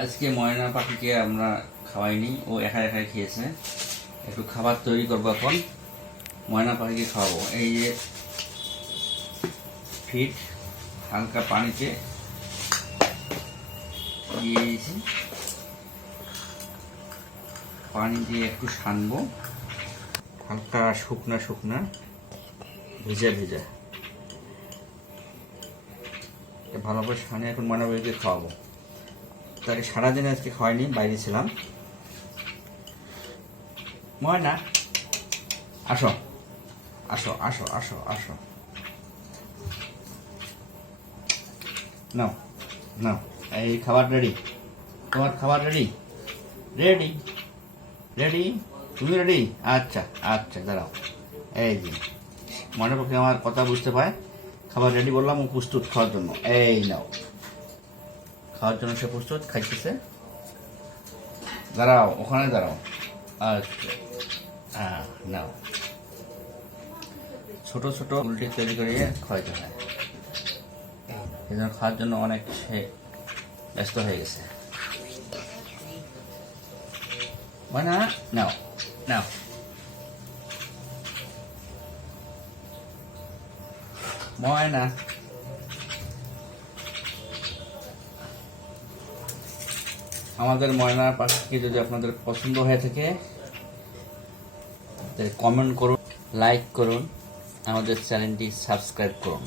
আজকে ময়না পাখিকে আমরা খাওয়াইনি, ও একা একাই খেয়েছে। একটু খাবার তৈরি করবো এখন, ময়না পাখিকে খাওয়াবো। এই যে ফিড হালকা পানিতে দিয়ে দিয়েছি, পানি দিয়ে একটু সানবো, হালকা শুকনা শুকনা ভেজা ভেজা ভালো করে সানে এখন ময়না পাখিকে খাওয়াবো। তাকে সারাদিন আজকে খাওয়াইনি, বাইরে ছিলাম। ময়না আসো আসো আসো আসো আসো, নাও নাও, এই খাবার রেডি, তোমার খাবার রেডি রেডি রেডি, তুমি রেডি? আচ্ছা আচ্ছা, দাঁড়াও। এই যে ময়না পাখি আমার কথা বুঝতে পায়, খাবার রেডি বললাম, ও প্রস্তুত খাওয়ার জন্য। এই নাও, খাওয়ার জন্য সে প্রস্তুত, খাইতেছে। দাঁড়াও, ওখানে দাঁড়াও। আচ্ছা, হ্যাঁ নাও। ছোট ছোট উল্টি তৈরি করে খাওয়াইতে হয়, এই জন্য খাওয়ার জন্য অনেক সে ব্যস্ত হয়ে গেছে। ময়না নাও নাও, ময়না। আমাদের ময়না পাখিকে যদি আপনাদের পছন্দ হয়ে থাকে কমেন্ট করুন, লাইক করুন, আমাদের চ্যানেলটি সাবস্ক্রাইব করুন।